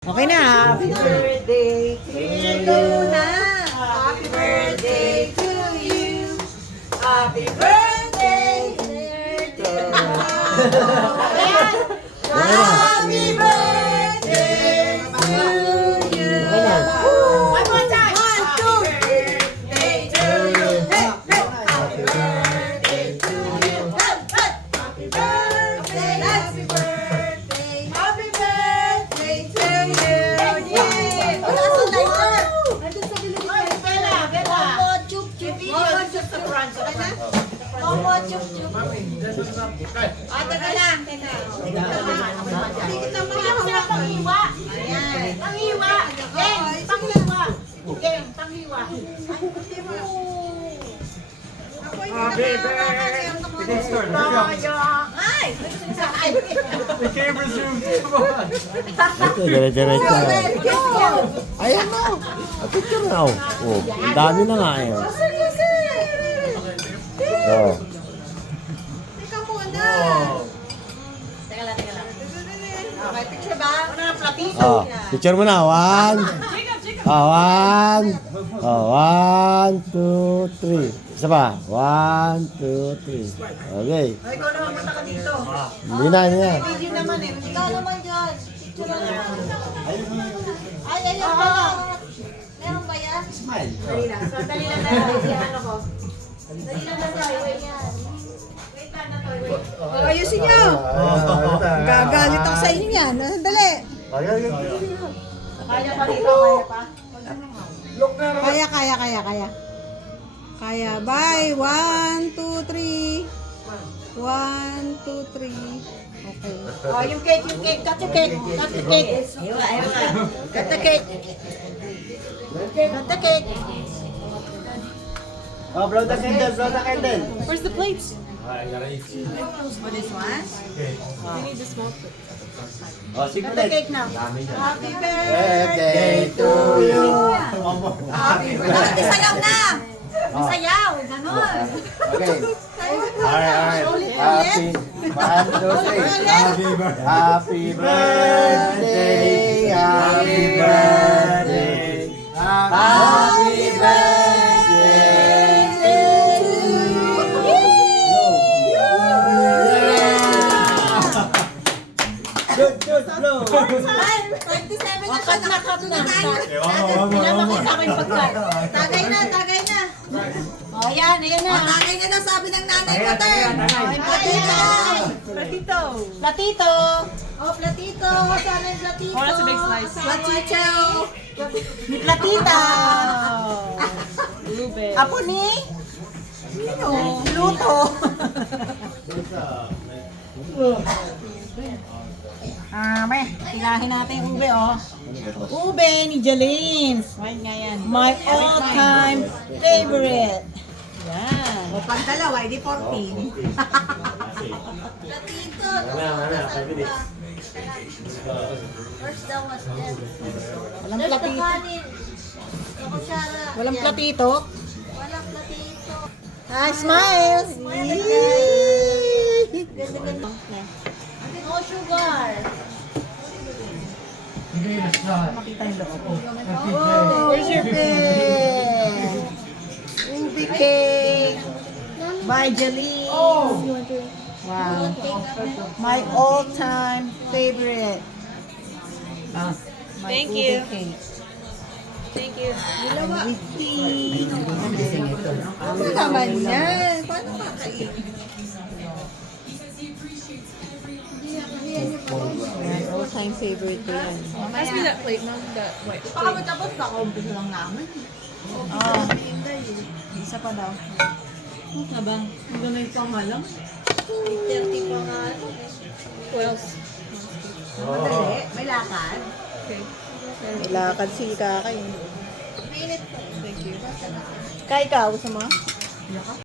Okay na. Happy birthday to you na. Happy birthday to you. Happy birthday to you. Happy birthday to you. One more time. 1, 2. Birthday to you. Happy birthday to you. Happy birthday. Happy birthday. Happy birthday to you. Yay! Wala sa lighter. Nandun sa delivery. Bella, Bella. Momo, chup, chup. Momo, chup, chup. Momo, chup, chup. Teka lang, teka. Tigit naman. Tigit sila panghiwa. Ayan. Panghiwa. Geng, panghiwa. Geng, panghiwa. Happy birthday! Ay! The camera's zoomed. Come on. Ito, dire-diretso. Ayan na. Picture na. Oh, ang dami na nga eh. Oh. Teka muna. Teka lang, teka lang. Okay, picture ba? Ano na, platito? Oh, picture mo na. 1. 1. 1, 2, 3. Isa pa. 1, 2, 3. Okay. Ay, ikaw naman mata ka dito. Hindi na, hindi na. Video naman eh. Ikaw naman dyan. Picture na lang. Ay, ayun pala. Meron ba yan? Smile. Dali lang. So, dali lang na. Ano ko? Dali lang na tayo. Wait yan. Wait lang na to. Wait. Ayusin nyo. Gagalit ako sa inyo yan. Dali. Kaya pa dito. Kaya pa. Kaya. Kaya. Bye. 1, 2, 3. 1, 2, 3. Okay. Oh, yung cake. Cut the cake. Cut the cake. Cut the cake. Cut the cake. Oh, blow the candle. Where's the plates? For this one? We need the small plate. Oh, sige Cut the cake now. Happy Birthday to you. Happy birthday. Sayaw na! Sayaw! Ganon! Okay. Alright. Happy birthday. Happy birthday. Happy birthday. Happy birthday to you. Good, blow. 27 na siya. Cut na. Pinamakit sa akin pagkat. Tagay na. O, ayan na. Tagay na sabi ng nanay ko, Ter. Platito. Oh, platito. Sana yung platito. Oh, that's a big slice. Platito. Ni platita. Apo ni? Sino? Luto. May, tilahin natin yung ube, oh. Ube ni Jalins. My all-time favorite. Yan. O, pang dalawa, hindi 14. Platito. First down was dead. Walang platito. Walang platito? Walang platito. Ah, smile! No sugar. Makita yung loob. Oh, where's your cake? Ubi cake. By Jalene. Wow. My all-time favorite. My Thank ube you. cake. Thank you. With tea. Ano naman yan? Paano kakain? Yan, all-time favorite ko yan. Pass me that plate, Mom. That white Baka plate. matapos na umpisa lang namin. Isa pa daw. Ano ka ba? Ang gamay pa nga lang. 30 pa nga. What else? Madali. May lakad. Okay. May lakad si Kakay. Thank you. Kaya ikaw, gusto mo?